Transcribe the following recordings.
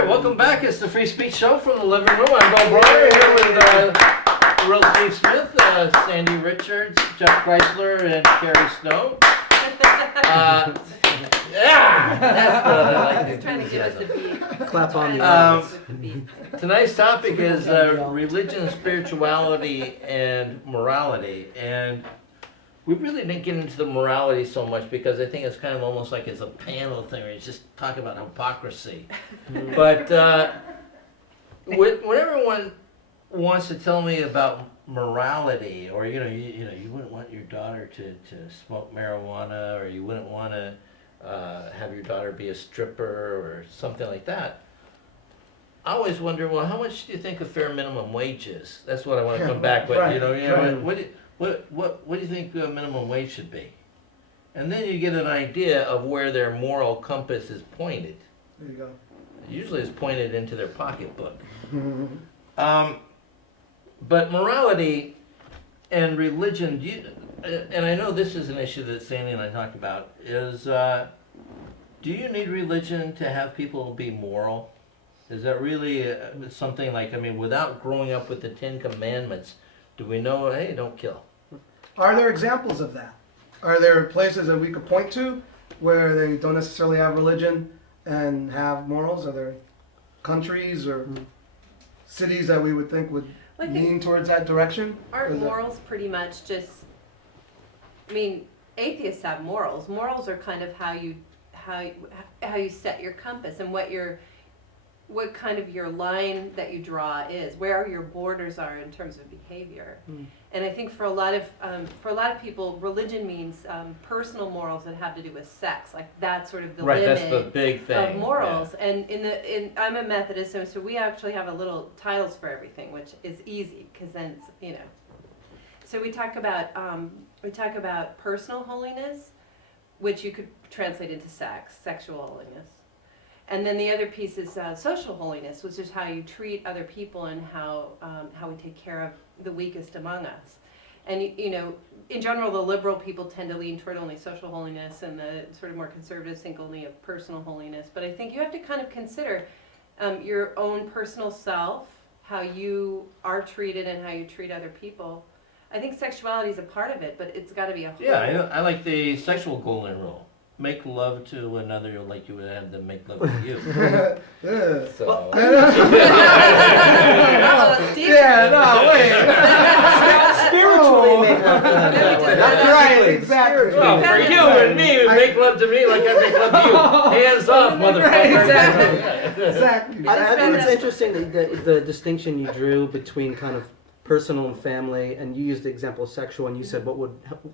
Welcome back. It's the Free Speech Show from the living room. I'm Bo Bronner here with Will Steve Smith, Sandy Richards, Jeff Chrysler, and Carrie Snow. That's the He's trying to give us a beat. Clap on the Tonight's topic is religion, spirituality, and morality. And we really didn't get into the morality so much because I think it's kind of almost like it's a panel thing where you just talk about hypocrisy. But when everyone wants to tell me about morality, or you wouldn't want your daughter to smoke marijuana, or you wouldn't want to have your daughter be a stripper or something like that, I always wonder, well, how much do you think a fair minimum wage is? That's what I want to come back with. Right, What do you think a minimum wage should be? And then you get an idea of where their moral compass is pointed. There you go. Usually it's pointed into their pocketbook. But morality and religion, and I know this is an issue that Sandy and I talk about, is do you need religion to have people be moral? Is that really something like, I mean, without growing up with the Ten Commandments, do we know, hey, don't kill? Are there examples of that? Are there places that we could point to where they don't necessarily have religion and have morals? Are there countries or cities that we would think would lean towards that direction? Aren't morals pretty much just, I mean, atheists have morals. Morals are kind of how you set your compass and what kind of your line that you draw is, where your borders are in terms of behavior. And I think for a lot of people, religion means personal morals that have to do with sex, like that's sort of the right, limit that's the big thing of morals. Yeah. And I'm a Methodist, so we actually have a little titles for everything, which is easy because then it's, So we talk about personal holiness, which you could translate into sexual holiness. And then the other piece is social holiness, which is how you treat other people and how we take care of the weakest among us. And in general, the liberal people tend to lean toward only social holiness, and the sort of more conservatives think only of personal holiness. But I think you have to kind of consider your own personal self, how you are treated, and how you treat other people. I think sexuality is a part of it, but it's got to be a whole. Yeah, I like the sexual golden rule. Make love to another like you would have them make love to you. So. Spiritually make love to them that way. That's right, exactly. Well, for you and me, make love to me like I make love to you. Hands off, motherfucker. Exactly. I think it's interesting the distinction you drew between kind of personal and family, and you used the example of sexual, and you said, what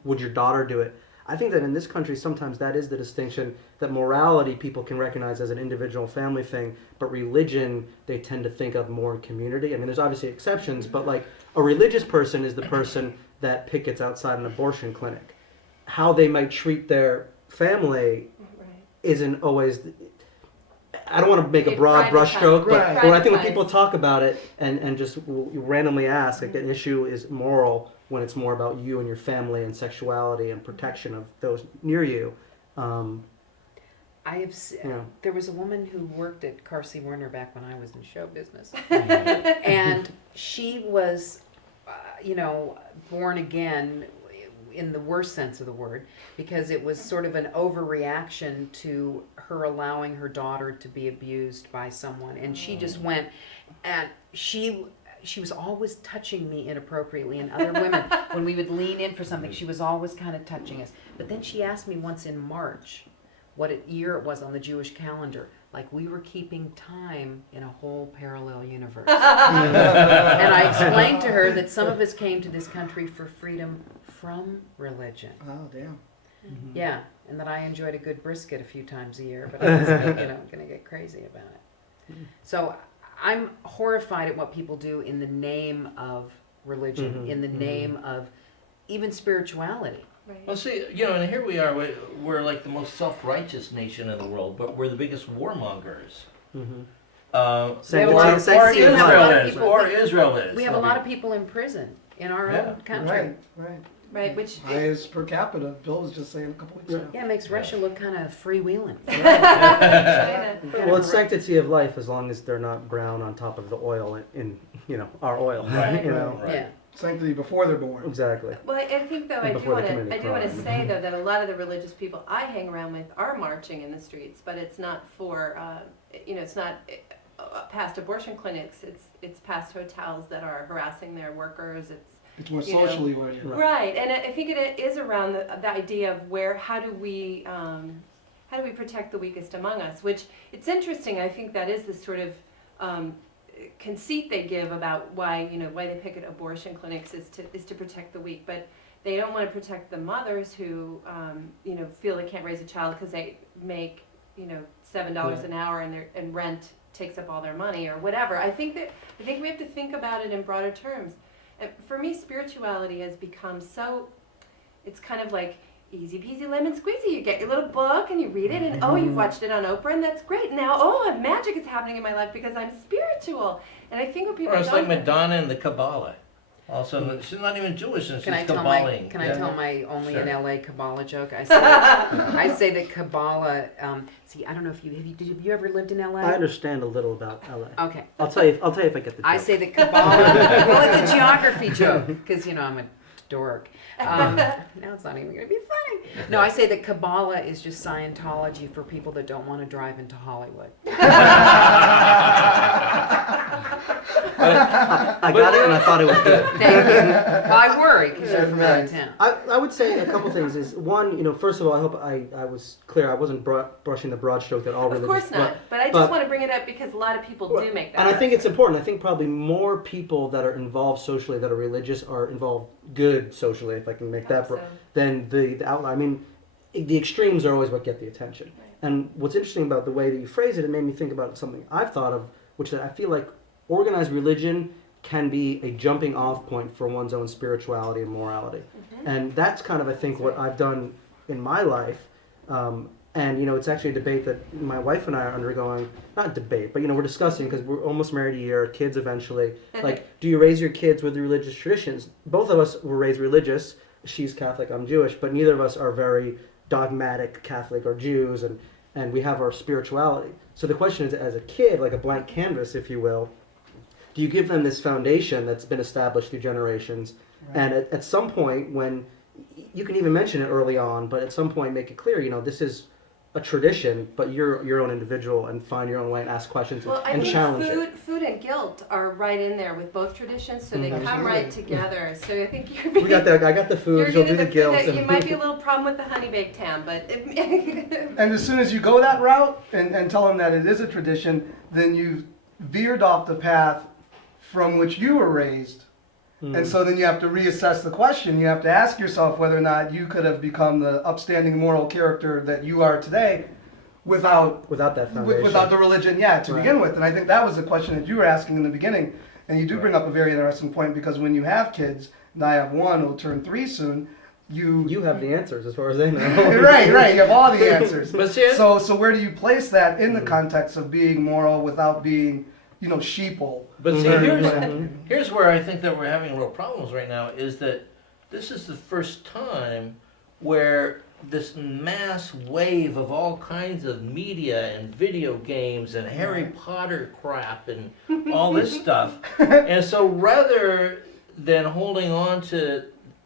would your daughter do it? I think that in this country, sometimes that is the distinction, that morality people can recognize as an individual family thing, but religion, they tend to think of more in community. I mean, there's obviously exceptions, but like a religious person is the person that pickets outside an abortion clinic. How they might treat their family isn't always... I don't want to make a broad brushstroke, but I think when people talk about it and just randomly ask, like an issue is moral when it's more about you and your family and sexuality and protection of those near you. There was a woman who worked at Carsey Werner back when I was in show business, and she was, born again in the worst sense of the word, because it was sort of an overreaction to her allowing her daughter to be abused by someone, and she just went, and she was always touching me inappropriately, and other women, when we would lean in for something, she was always kind of touching us. But then she asked me once in March what year it was on the Jewish calendar, like we were keeping time in a whole parallel universe. And I explained to her that some of us came to this country for freedom from religion. Oh, damn. Mm-hmm. Yeah, and that I enjoyed a good brisket a few times a year, but I wasn't, going to get crazy about it. So I'm horrified at what people do in the name of religion, in the name of even spirituality. Right. Well, see, and here we are. We're like the most self-righteous nation in the world, but we're the biggest warmongers. Or Israel is. We have a lot of people in prison in our own country. Right. right? Which Highest per capita. Bill was just saying a couple weeks ago. Yeah, it makes Russia look kind of freewheeling. China. Well, it's sanctity of life as long as they're not brown on top of the oil in our oil. Right. You know. Right. Yeah. Sanctity before they're born. Exactly. Well, I think though And I do before they want to commit a crime. say though that a lot of the religious people I hang around with are marching in the streets, but it's not for it's not past abortion clinics. It's past hotels that are harassing their workers. It's more You know, socially oriented. Right, and I think it is around the idea of how do we protect the weakest among us? Which it's interesting. I think that is the sort of conceit they give about why they pick at abortion clinics is to protect the weak, but they don't want to protect the mothers who feel they can't raise a child because they make $7 an hour and rent takes up all their money or whatever. I think we have to think about it in broader terms. And for me, spirituality has become so, it's kind of like easy peasy lemon squeezy. You get your little book and you read it and you've watched it on Oprah and that's great. Now, magic is happening in my life because I'm spiritual. And I think what people Or it's don't like Madonna and the Kabbalah. Also, she's not even Jewish and she's Can I tell Kabbaling. my only Sure. in LA Kabbalah joke? I say that Kabbalah. See, I don't know if have you ever lived in LA? I understand a little about LA. Okay. I'll tell you if I get the joke. I say that Kabbalah. Well, it's a geography joke because I'm a dork. Now it's not even going to be funny. No, I say that Kabbalah is just Scientology for people that don't want to drive into Hollywood. I got it and I thought it was good. Thank you. Well, I worry because you're from out of town. I would say a couple things is one, first of all, I hope I was clear. I wasn't brushing the broad stroke that all Of religious. course not. But I just want to bring it up because a lot of people do make that. And I think it's important. I think probably more people that are involved socially, that are religious, are involved good socially, if I can make that, than the outline. I mean, the extremes are always what get the attention. Right. And what's interesting about the way that you phrase it, it made me think about something I've thought of, which I feel like organized religion can be a jumping off point for one's own spirituality and morality. And that's kind of, I think, what I've done in my life. And, it's actually a debate that my wife and I are undergoing. Not debate, but, we're discussing because we're almost married a year, kids eventually. Like, do you raise your kids with the religious traditions? Both of us were raised religious. She's Catholic, I'm Jewish, but neither of us are very dogmatic Catholic or Jews, and we have our spirituality. So the question is, as a kid, like a blank canvas, if you will, do you give them this foundation that's been established through generations? Right. And at some point, when you can even mention it early on, but at some point make it clear, this is a tradition, but you're your own individual, and find your own way and ask questions and challenge it. Food and guilt are right in there with both traditions, so they come right together. So I think you're We got I got the food. You'll do the guilt. You might be a little problem with the honey baked ham, but And as soon as you go that route and tell them that it is a tradition, then you veered off the path from which you were raised. And so then you have to reassess the question. You have to ask yourself whether or not you could have become the upstanding moral character that you are today without that foundation. without the religion, to begin with. And I think that was the question that you were asking in the beginning. And you do bring up a very interesting point, because when you have kids, and I have one who'll turn 3 soon, you have the answers as far as they know. right. You have all the answers. But see, so where do you place that in the context of being moral without being, sheeple? But see, here's where I think that we're having real problems right now, is that this is the first time where this mass wave of all kinds of media and video games and Harry Potter crap and all this stuff. And so rather than holding on to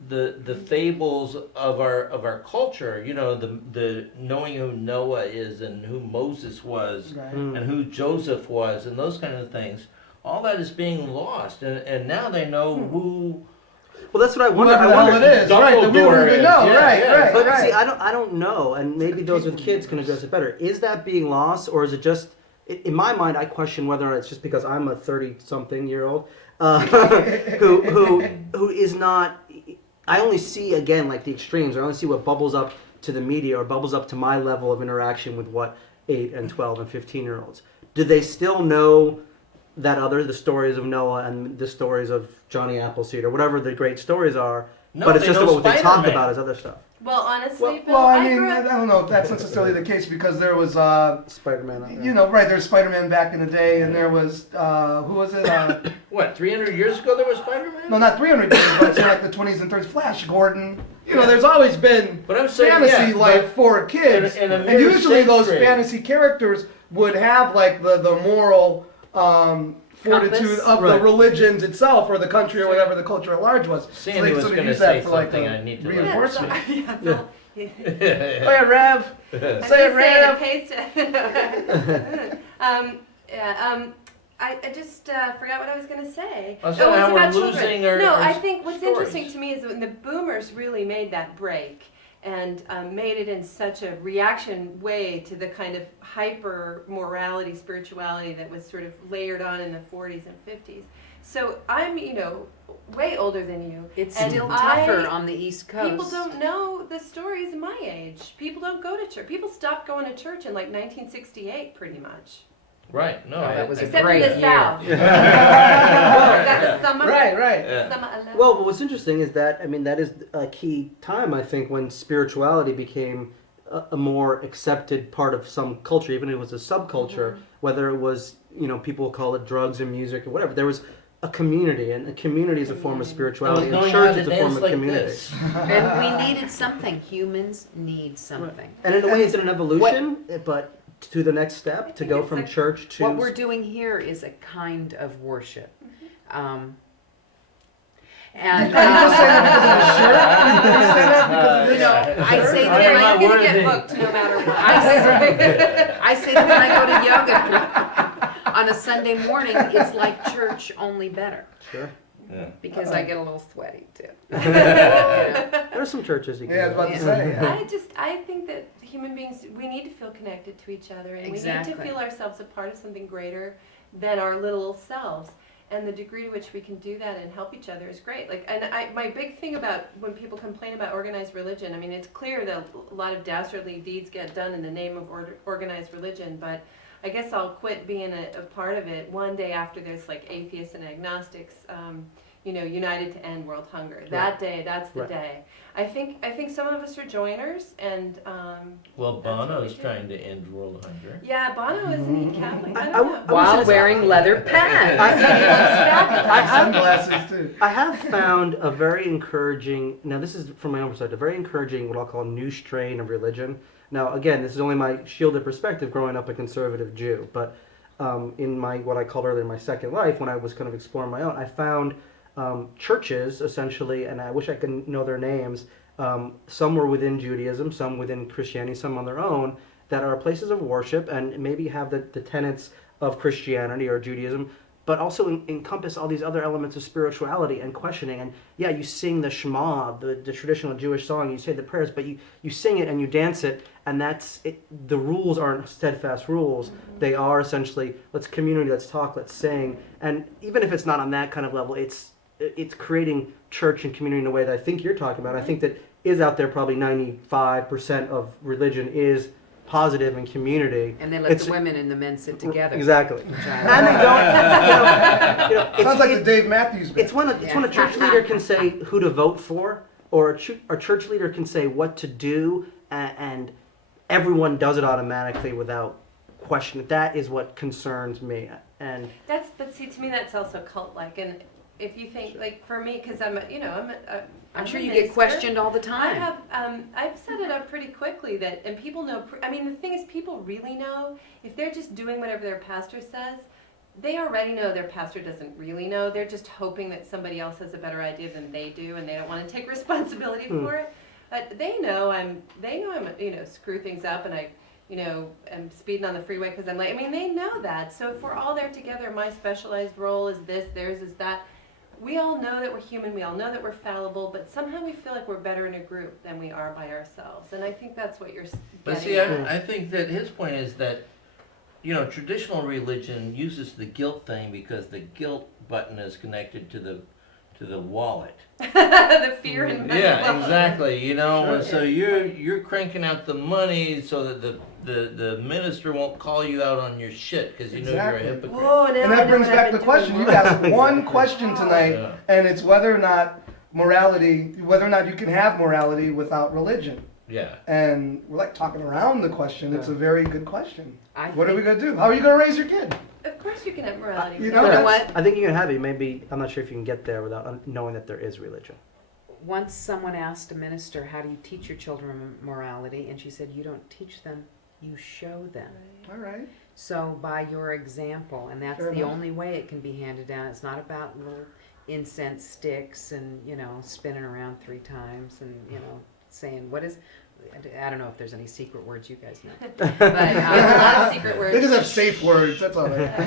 the fables of our culture, the knowing who Noah is and who Moses was and who Joseph was and those kind of things, all that is being lost, and now they know who. Well, that's what I wonder. I wonder it is right. That we don't even know. But see, I don't know, and maybe those with kids can address it better. Is that being lost, or is it just? In my mind, I question whether it's just because I'm a 30-something-year-old who is not. I only see, again, like the extremes. I only see what bubbles up to the media or bubbles up to my level of interaction with what 8 and 12 and 15-year-olds. Do they still know the stories of Noah and the stories of Johnny Appleseed or whatever the great stories are? No, but it's they just know what they talk Spider-Man. about as other stuff. Well, honestly, Bill, Well, I I mean, grew I up. don't know if that's necessarily the case because there was, Spider-Man. you know, right, there's Spider-Man back in the day, and there was, who was it? What, 300 years ago there was Spider-Man? No, not 300 years, but say like the 20s and 30s. Flash Gordon. You know, there's always been But I'm saying, fantasy yeah, life but for kids, in a and mere usually those century. fantasy characters would have like the moral fortitude Compass. of the Right. religions itself, or the country, or whatever the culture at large was. Sandy was sort of going to use that say for, like, something the I need to reinforcement. Yeah, Bill. Oh yeah, Rev. I'm Say just it, saying Rev. it pays to. I just forgot what I was going to say. I said it was how we're about children. losing our- No, our I think what's stories. interesting to me is when the boomers really made that break and made it in such a reaction way to the kind of hyper morality, spirituality that was sort of layered on in the 40s and 50s. So I'm, way older than you. It's And still tougher I- on the East Coast. People don't know the stories of my age. People don't go to church. People stopped going to church in like 1968, pretty much. Right, no. Oh, that was a Except great in the year. South. Is that the summer? Right, right. Yeah. Summer 11? Well, but what's interesting is that, I mean, that is a key time, I think, when spirituality became a more accepted part of some culture, even if it was a subculture, whether it was, people call it drugs and music or whatever. There was a community, and a community is a form of spirituality, and knowing church how to is a form dance of like community. this. And we needed something. Humans need something. And in a way, it's an evolution, but to the next step, to think go it's from like- church to... What we're doing here is a kind of worship. And Did you just say that because of the shirt? Did you say that because of you this? know, I say I that am when not I, You're going to worthy. get booked no matter what. I say that when I go to yoga on a Sunday morning, it's like church, only better. Sure. Yeah. Because I get a little sweaty too. There are some churches you can Yeah, I was go about to. to say. Yeah. I think that human beings, we need to feel connected to each other, and we need Exactly. to feel ourselves a part of something greater than our little selves. And the degree to which we can do that and help each other is great. My big thing about when people complain about organized religion, I mean, it's clear that a lot of dastardly deeds get done in the name of organized religion, but I guess I'll quit being a part of it one day after there's like atheists and agnostics, united to end world hunger. That day, that's the Right. day. I think some of us are joiners, and Well, That's what Bono's we do. trying to end world hunger. yeah, Bono isn't he Catholic? I I don't would- know. I would While say- wearing leather pants. I have Sunglasses too. I have found a very encouraging, now this is from my own perspective, a very encouraging what I'll call new strain of religion. Now again, this is only my shielded perspective growing up a conservative Jew, but in my, what I called earlier, my second life, when I was kind of exploring my own, I found churches essentially, and I wish I could know their names, some were within Judaism, some within Christianity, some on their own, that are places of worship and maybe have the tenets of Christianity or Judaism, but also encompass all these other elements of spirituality and questioning. And yeah, you sing the Shema, the traditional Jewish song, you say the prayers, but you sing it and you dance it, and that's it. The rules aren't steadfast rules. They are essentially, let's community, let's talk, let's sing. And even if it's not on that kind of level, it's creating church and community in a way that I think you're talking about. I think that is out there. Probably 95% of religion is positive and community. And they let It's- the women and the men sit together. Exactly. Which I And they don't, it's, Sounds like the Dave Matthews bit. it's when a church leader can say who to vote for, or a church leader can say what to do, and everyone does it automatically without question. That is what concerns me. And But see, to me, that's also cult-like. And if you think, like, for me, because I'm sure a you minister, get questioned all the I time. have, I've set it up pretty quickly that, and people know, I mean, the thing is, people really know, if they're just doing whatever their pastor says, they already know their pastor doesn't really know. They're just hoping that somebody else has a better idea than they do, and they don't want to take responsibility for it. But they know I'm, screw things up, and I, am speeding on the freeway because I'm late. I mean, they know that. So if we're all there together, my specialized role is this, theirs is that. We all know that we're human, we all know that we're fallible, but somehow we feel like we're better in a group than we are by ourselves. And I think that's what you're getting But see, at. I think that his point is that, traditional religion uses the guilt thing because the guilt button is connected to the wallet. The fear and Yeah, exactly. Sure. So you're cranking out the money so that the minister won't call you out on your shit because you're Exactly. a hypocrite. Whoa, now And I that know brings what back I've the been question. doing You wrong. asked one question tonight, Yeah. and it's whether or not morality, whether or not you can have morality without religion. Yeah. And we're like talking around the question. It's a very good question. What are we think- gonna do? How are you gonna raise your kid? Of course you can have morality. You You know, know, that's- what? I think you can have it. Maybe I'm not sure if you can get there without knowing that there is religion. Once someone asked a minister, how do you teach your children morality? And she said, you don't teach them, you show them. All right. So by your example, and that's Fair the enough. only way it can be handed down. It's not about little incense sticks and, spinning around 3 times and, saying, what is, I don't know if there's any secret words you guys know. But, We have a lot of secret They words. just have safe words. That's all they have.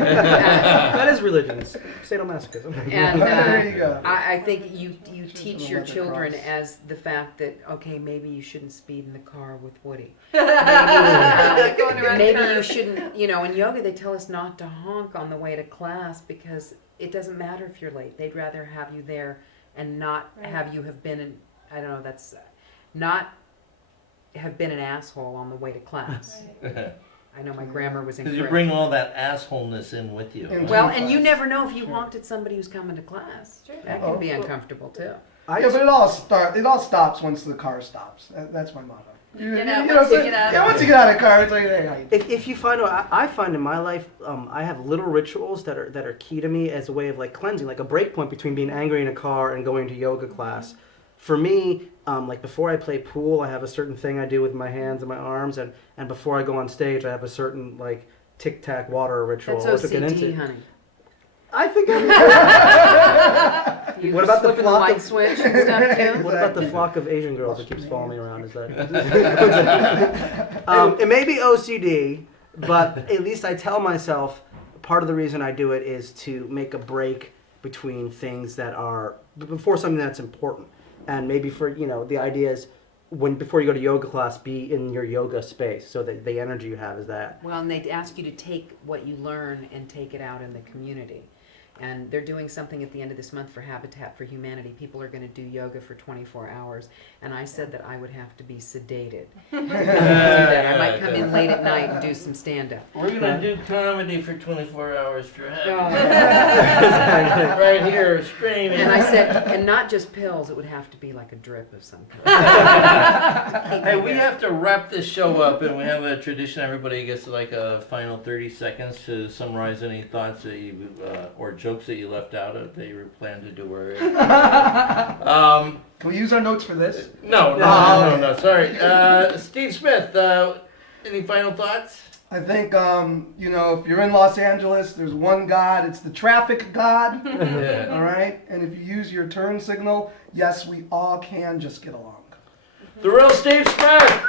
That is religion. It's sadomasochism. And There you go. I think you Should've teach been your leather children cross. as the fact that, okay, maybe you shouldn't speed in the car with Woody. Going around Maybe the you curve. shouldn't, in yoga they tell us not to honk on the way to class because it doesn't matter if you're late. They'd rather have you there and not Right. have you have been not have been an asshole on the way to class. Right. I know my grammar was Because incorrect. you bring all that assholeness in with you. In- Well, and you class. never know if you Sure. honked at somebody who's coming to class. True. That can be uncomfortable too. Yeah, but it all stops once the car stops. That's my motto. Get out know, once you so- get out. Yeah, once you get out of the car, it's like, hey, how you doing? If you find, I find in my life, I have little rituals that are key to me as a way of like cleansing, like a break point between being angry in a car and going to yoga class. For me, like before I play pool, I have a certain thing I do with my hands and my arms, and before I go on stage, I have a certain like tic tac water ritual. That's which we'll get OCD, into. honey. I think I'm. You What about the flipping flock light of- switch and stuff too? What about the Exactly. flock of Asian girls that Wash keeps your following me hands. around? Is that? It may be OCD, but at least I tell myself part of the reason I do it is to make a break between things that are before something that's important, and maybe for the idea is before you go to yoga class, be in your yoga space so that the energy you have is that. Well, and they ask you to take what you learn and take it out in the community. And they're doing something at the end of this month for Habitat for Humanity. People are going to do yoga for 24 hours. And I said that I would have to be sedated. to do that. I might come in late at night and do some stand-up. We're gonna do comedy for 24 hours straight. Oh. Right here, screaming. And I said, and not just pills, it would have to be like a drip of some kind. Hey, we have to wrap this show up, and we have a tradition. Everybody gets like a final 30 seconds to summarize any thoughts that you or jokes that you left out of that you were planning to do. Can we use our notes for this? No. Sorry, Steve Smith. Any final thoughts? I think, if you're in Los Angeles, there's one God. It's the traffic God. Yeah. All right? And if you use your turn signal, yes, we all can just get along. The real Steve Smith.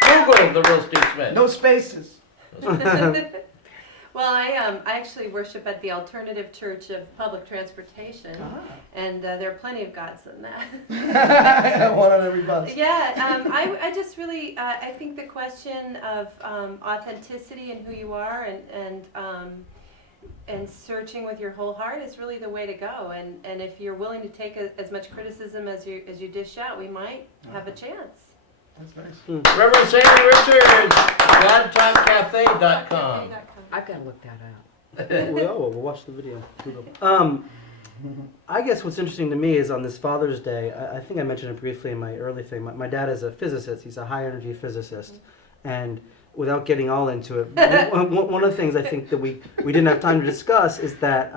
Google the real Steve Smith. No spaces. Well, I actually worship at the Alternative Church of Public Transportation, and there are plenty of gods in that. One on every bus. Yeah, I just really I think the question of authenticity and who you are and searching with your whole heart is really the way to go. And if you're willing to take as much criticism as you dish out, we might have a chance. That's nice. Reverend Sandy Richards. GodTalkCafe.com. I've got to look that up. We'll watch the video. Google. I guess what's interesting to me is on this Father's Day, I think I mentioned it briefly in my early thing. My dad is a physicist. He's a high energy physicist. And without getting all into it, one of the things I think that we didn't have time to discuss is that,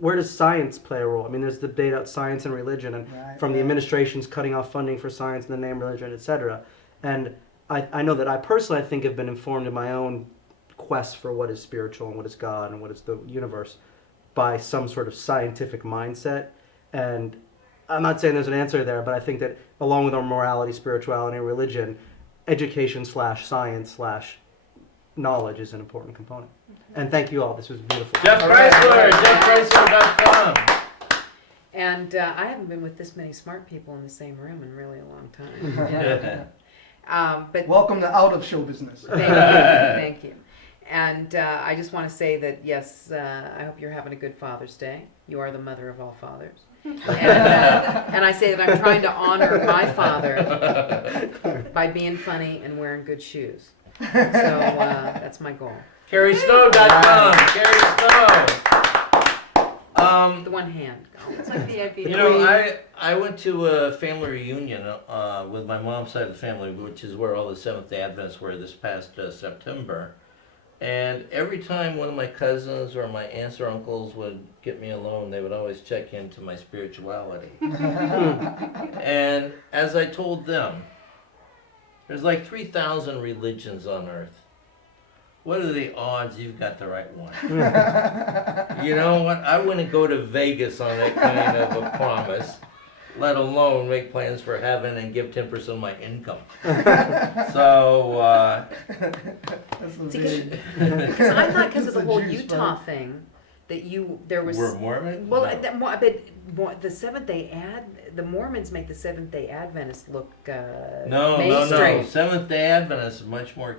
where does science play a role? I mean, there's the debate about science and religion, and Right, from the right. administration's cutting off funding for science in the name of religion, etc. And I know that I personally, I think, have been informed in my own quest for what is spiritual and what is God and what is the universe by some sort of scientific mindset. And I'm not saying there's an answer there, but I think that along with our morality, spirituality, and religion, education/science/knowledge is an important component. And thank you all. This was beautiful. Jeff Chrysler. JeffChrysler.com. And I haven't been with this many smart people in the same room in really a long time. But Welcome to out of show business. Thank you. And I just want to say that, yes, I hope you're having a good Father's Day. You are the mother of all fathers. And I say that I'm trying to honor my father by being funny and wearing good shoes. So that's my goal. CarrieSnow.com. Carrie Snow. The one one hand. It's like the IP. You know, I went to a family reunion with my mom's side of the family, which is where all the Seventh-day Adventists were this past September. And every time one of my cousins or my aunts or uncles would get me alone, they would always check into my spirituality. And as I told them, there's like 3,000 religions on earth. What are the odds you've got the right one? You know what? I wouldn't go to Vegas on that kind of a promise, let alone make plans for heaven and give 10% of my income. So, Because I thought because of the It's a whole juice, Utah right? thing that there was. we're Mormon? Well, No. but the the Mormons make the Seventh Day Adventists look No, mainstream. Seventh-day Adventists are much more.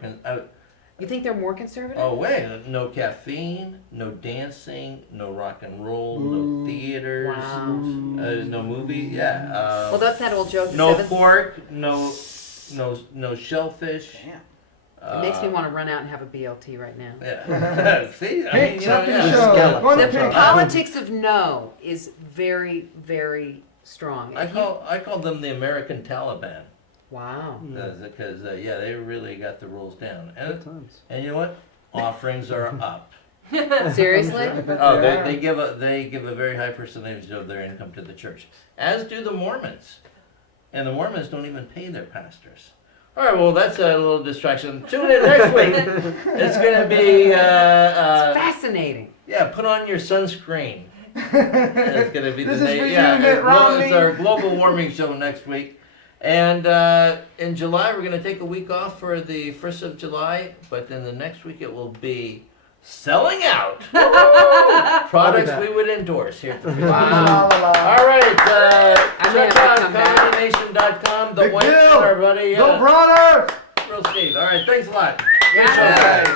You think they're more conservative? Oh wait, no caffeine, no dancing, no rock and roll, no Ooh. theaters, Wow. no movie. Yeah. Well, that's that old joke. The no seventh, pork, no shellfish. it makes me want to run out and have a BLT right now. Yeah. See, I Hey, mean, you know, after the yeah. show. Scallop. Go on The the pink. politics of no is very, very strong. I If you- I call them the American Taliban wow. because yeah, they really got the rules down. Good times. And you know what? Offerings are up. Seriously? Oh, they give a very high percentage of their income to the church, as do the Mormons, and the Mormons don't even pay their pastors. All right, well that's a little distraction. Tune in next week. It's gonna be It's fascinating. yeah. Put on your sunscreen. It's gonna be the This is for name. you, Yeah, Mitt Romney. it's our global warming show next week. And in July, we're going to take a week off for the 1st of July, but then the next week it will be selling out products back. we would endorse here at the Fishing Wow. Show. All right, I may check have to out come back. ComedyNation.com, the Big white deal. everybody. Go Bronner! Real Steve. All right, thanks a lot. Yeah.